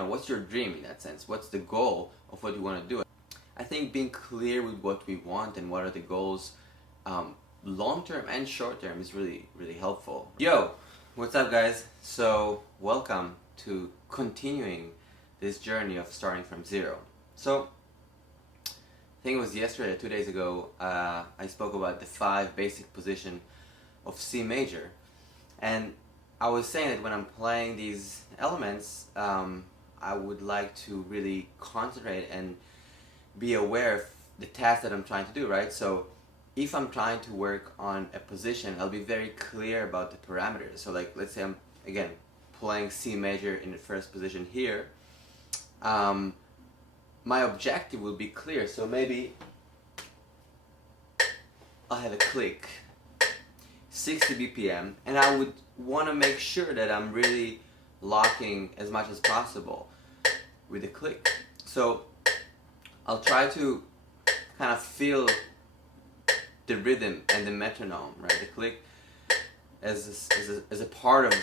what's your dream in that sense? What's the goal of what you want to do? I think being clear with what we want and what are the goals, long term and short term, is really, really helpful. Yo, what's up, guys? So, welcome to continuing this journey of starting from zero. So, I think it was yesterday, 2 days ago, I spoke about the 5 basic position of C major, and I was saying that when I'm playing these elements, I would like to really concentrate and be aware of the task that I'm trying to do, right? So if I'm trying to work on a position, I'll be very clear about the parameters. So like, let's say I'm, again, playing C major in the first position here. My objective will be clear, so maybe I'll have a click, 60 BPM, and I would want to make sure that I'm really locking as much as possible with the click. So I'll try to kind of feel the rhythm and the metronome, right? The click as a part of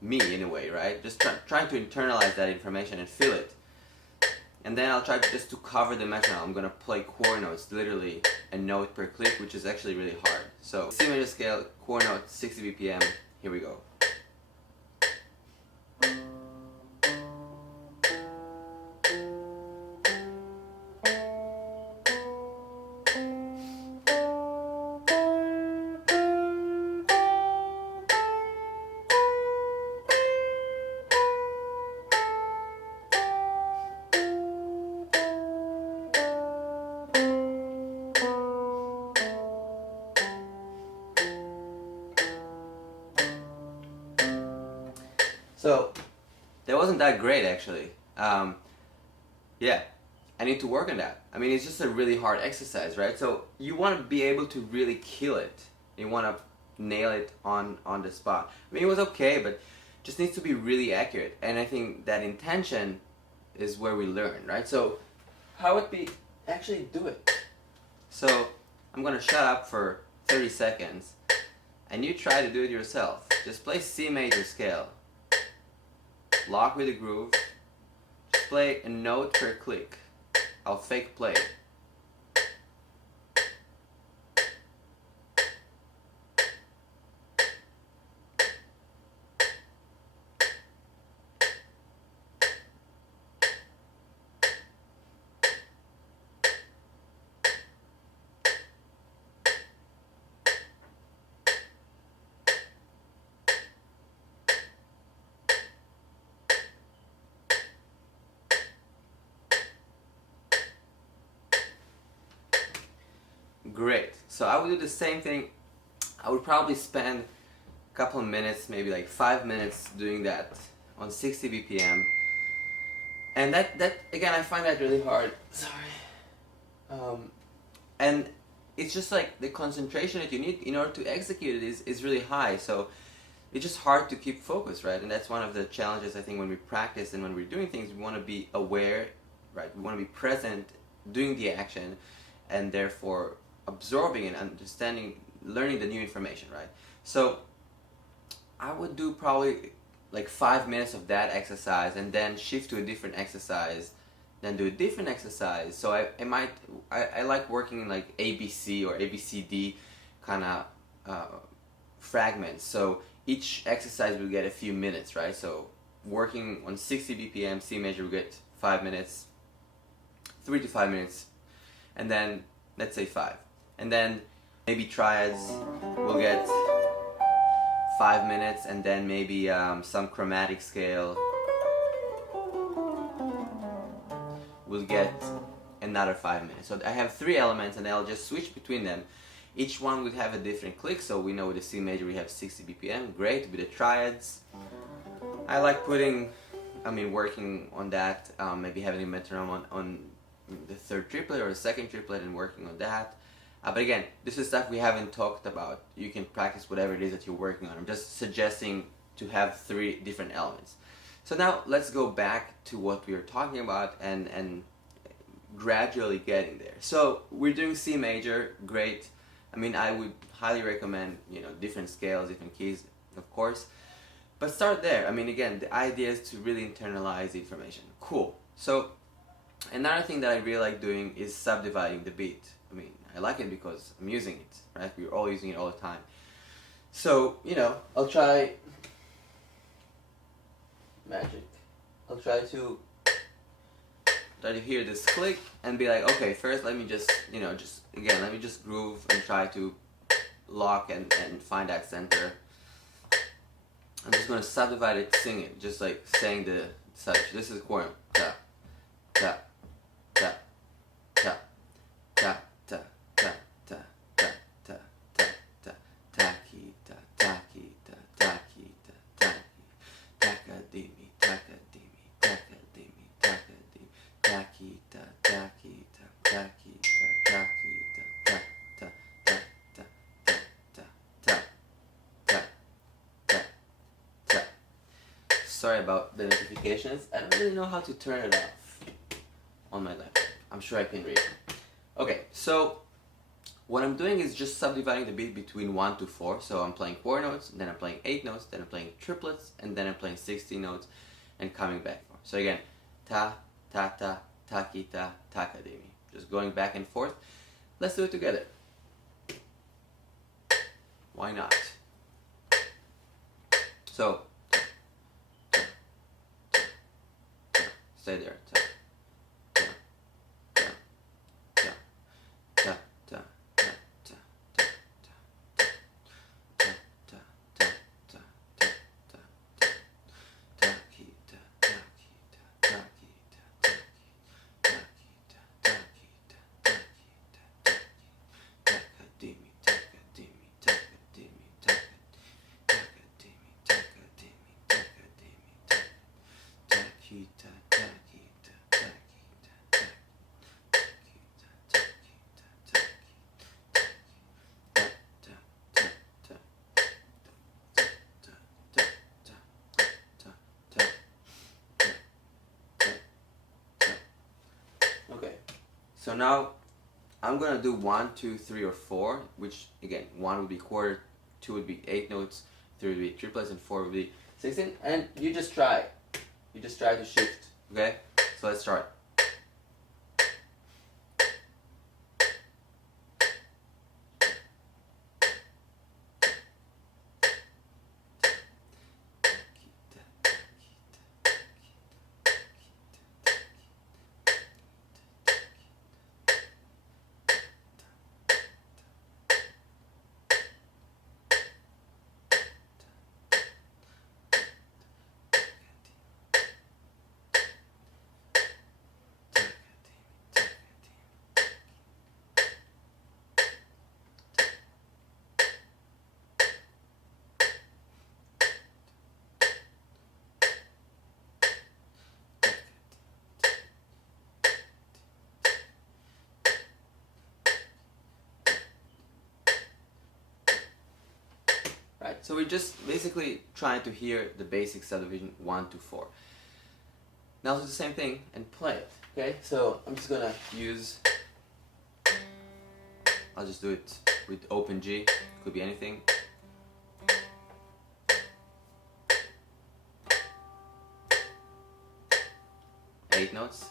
me in a way, right? Just trying to internalize that information and feel it. And then I'll try just to cover the metronome. I'm gonna play chord notes, literally a note per click, which is actually really hard. So C major scale, chord note, 60 BPM, here we go. So that wasn't that great actually. Yeah, I need to work on that. I mean, it's just a really hard exercise, right? So you want to be able to really kill it. You want to nail it on the spot. I mean, it was okay, but just needs to be really accurate. And I think that intention is where we learn, right? So how would we actually do it? So I'm gonna shut up for 30 seconds and you try to do it yourself. Just play C major scale. Lock with the groove, just play a note per click. I'll fake play. Great. So I would do the same thing. I would probably spend a couple of minutes, maybe like 5 minutes doing that on 60 BPM. And that again, I find that really hard. Sorry. And it's just like the concentration that you need in order to execute it is really high. So it's just hard to keep focus, right? And that's one of the challenges I think when we practice and when we're doing things, we want to be aware, right? We want to be present, doing the action, and therefore absorbing and understanding, learning the new information, right? So I would do probably like 5 minutes of that exercise and then shift to a different exercise, then do a different exercise. So I like working in like ABC or ABCD kind of fragments. So each exercise will get a few minutes, right? So working on 60 BPM C major will get 5 minutes, 3 to 5 minutes, and then let's say 5. And then maybe triads will get 5 minutes, and then maybe some chromatic scale will get another 5 minutes. So I have 3 elements and I'll just switch between them. Each one would have a different click, so we know with the C major we have 60 BPM, great. With the triads, I like working on that, maybe having a metronome on the 3rd triplet or the 2nd triplet and working on that. But again, this is stuff we haven't talked about. You can practice whatever it is that you're working on. I'm just suggesting to have 3 different elements. So now let's go back to what we were talking about and gradually getting there. So we're doing C major, great. I mean, I would highly recommend, different scales, different keys, of course. But start there. I mean, again, the idea is to really internalize the information. Cool. So another thing that I really like doing is subdividing the beat. I mean, I like it because I'm using it, right? We're all using it all the time. So, you know, I'll try magic. I'll try to hear this click and be like, okay, first let me just, you know, let me just groove and try to lock and find that center. I'm just going to subdivide it, sing it, just like saying the such. This is chord. Ta, ta, ta, ta, ta, ta, ta, ta, ta, ta, ta, ta, taki, ta, taki, ta, taki, ta, taki, takadimi, takadimi, takadimi, takadimi, taki, ta, taki, ta, taki, ta, taki, ta, ta, ta, ta, ta, ta, ta, ta, ta, ta. Sorry about the notifications. I don't really know how to turn it off on my laptop. I'm sure I can read. Okay, so what I'm doing is just subdividing the beat between 1 to 4. So I'm playing 4 notes, then I'm playing 8 notes, then I'm playing triplets, and then I'm playing 16 notes and coming back. So again, ta, ta, ta, taki, ta, takadimi. Just going back and forth. Let's do it together. Why not? So, stay there. Okay, so now I'm gonna do 1, 2, 3, or 4, which again, 1 would be quarter, 2 would be 8 notes, 3 would be triplets, and 4 would be 16. And you just try. You just try to shift. Okay, so let's start. Right, so we're just basically trying to hear the basic subdivision 1 to 4. Now do the same thing and play it. Okay, so I'm just gonna I'll just do it with open G, could be anything. Eight notes.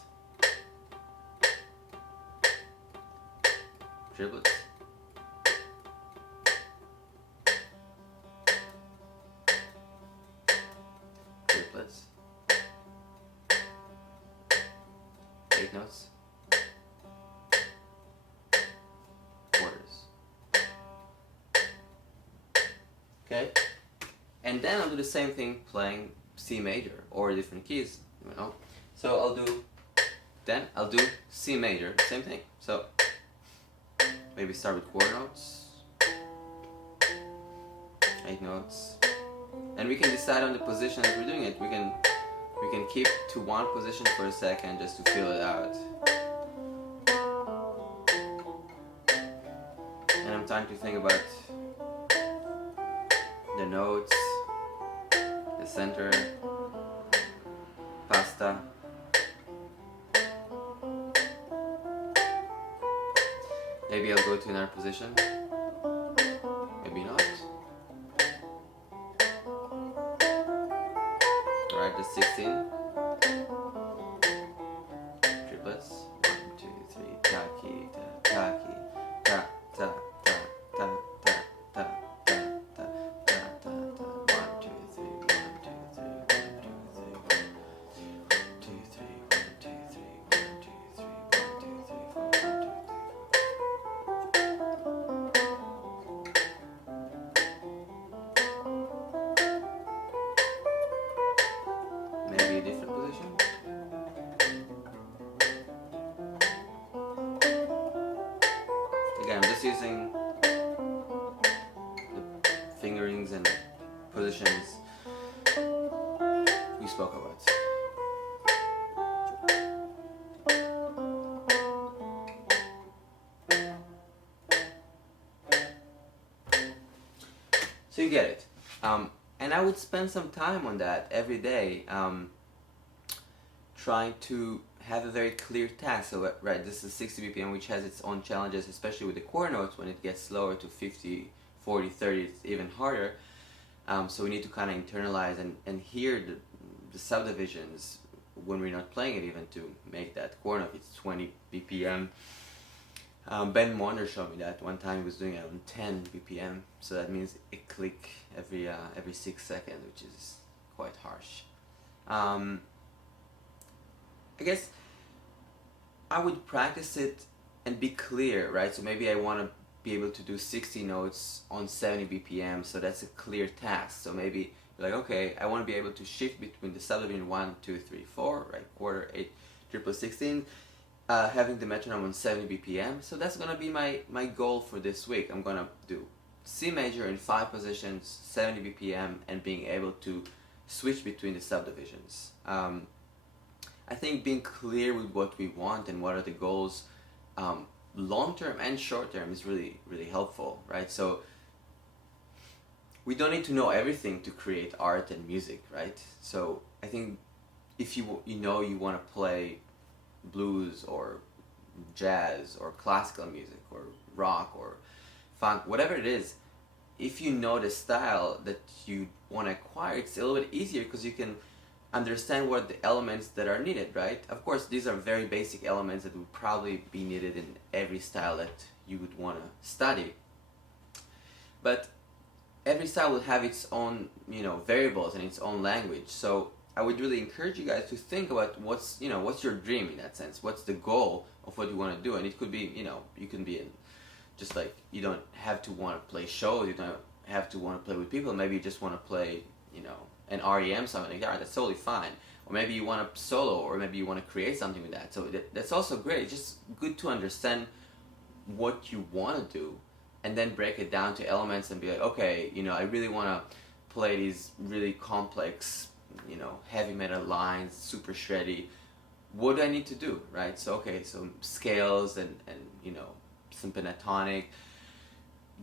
Triplets. Triplets. 8 notes. Quarters. Okay? And then I'll do the same thing playing C major or different keys, you know. So I'll do C major, same thing. So maybe start with quarter notes, 8 notes, and we can decide on the position as we're doing it. We can keep to one position for a second just to feel it out. And I'm trying to think about the notes, the center, pasta. Maybe I'll go to another position. Maybe not. just using the fingerings and positions we spoke about. So you get it. And I would spend some time on that every day, trying to have a very clear task. So right, this is 60 BPM, which has its own challenges, especially with the quarter notes. When it gets slower to 50, 40, 30, it's even harder. So we need to kind of internalize and hear the subdivisions when we're not playing it, even to make that quarter note. It's 20 BPM. Ben Wonder showed me that one time. He was doing it on 10 BPM, so that means a click every 6 seconds, which is quite harsh. I guess I would practice it and be clear, right? So maybe I want to be able to do 60 notes on 70 BPM, so that's a clear task. So maybe you're like, okay, I want to be able to shift between the subdivision 1, 2, 3, 4, right? Quarter, 8, triple 16. Having the metronome on 70 BPM, so that's gonna be my goal for this week. I'm gonna do C major in 5 positions, 70 BPM, and being able to switch between the subdivisions. I think being clear with what we want and what are the goals, long term and short term, is really helpful, right? So we don't need to know everything to create art and music, right? So I think if you want to play blues or jazz or classical music or rock or funk, whatever it is, if you know the style that you want to acquire, it's a little bit easier because you can understand what the elements that are needed, right? Of course, these are very basic elements that would probably be needed in every style that you would want to study, but every style will have its own, variables and its own language. So I would really encourage you guys to think about what's your dream in that sense. What's the goal of what you want to do? And it could be, you can be in, just like, you don't have to want to play shows, you don't have to want to play with people. Maybe you just want to play, an REM song on the guitar. That's totally fine. Or maybe you want to solo, or maybe you want to create something with that. So that's also great. It's just good to understand what you want to do, and then break it down to elements and be like, okay, I really want to play these really complex, heavy metal lines, super shreddy. What do I need to do, right? So okay, so scales and some pentatonic,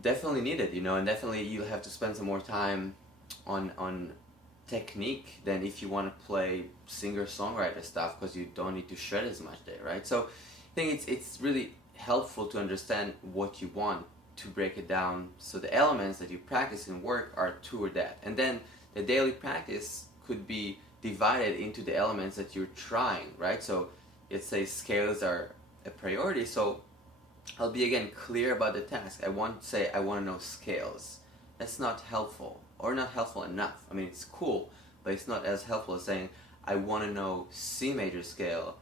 definitely needed, and definitely you'll have to spend some more time on technique than if you want to play singer-songwriter stuff, because you don't need to shred as much there, right? So I think it's really helpful to understand what you want, to break it down so the elements that you practice in work are toward that, and then the daily practice could be divided into the elements that you're trying, right? So let's say scales are a priority, so I'll be again clear about the task. I won't say I want to know scales. That's not helpful, or not helpful enough. I mean, it's cool, but it's not as helpful as saying I want to know C major scale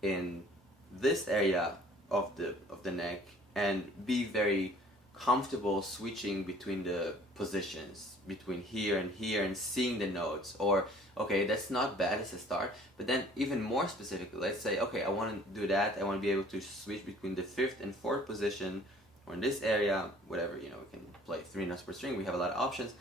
in this area of the neck, and be very comfortable switching between the positions, between here and seeing the notes. Or okay, that's not bad as a start, but then even more specifically, let's say, okay, I want to do that, I want to be able to switch between the 5th and 4th position, or in this area, whatever, we can play 3 notes per string, we have a lot of options,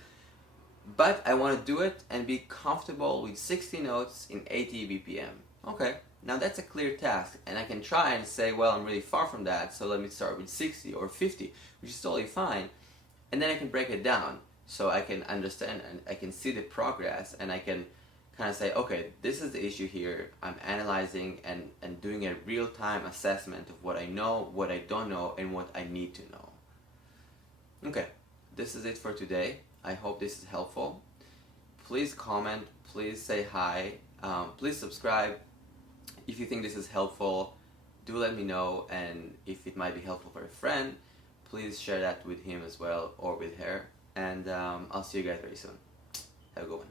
but I want to do it and be comfortable with 60 notes in 80 BPM. Okay, now that's a clear task, and I can try and say, well, I'm really far from that, so let me start with 60 or 50, which is totally fine, and then I can break it down so I can understand and I can see the progress, and I can kind of say, okay, this is the issue here. I'm analyzing and doing a real-time assessment of what I know, what I don't know, and what I need to know. Okay, this is it for today. I hope this is helpful. Please comment, please say hi, please subscribe. If you think this is helpful, do let me know, and if it might be helpful for a friend, please share that with him as well, or with her, and I'll see you guys very soon. Have a good one.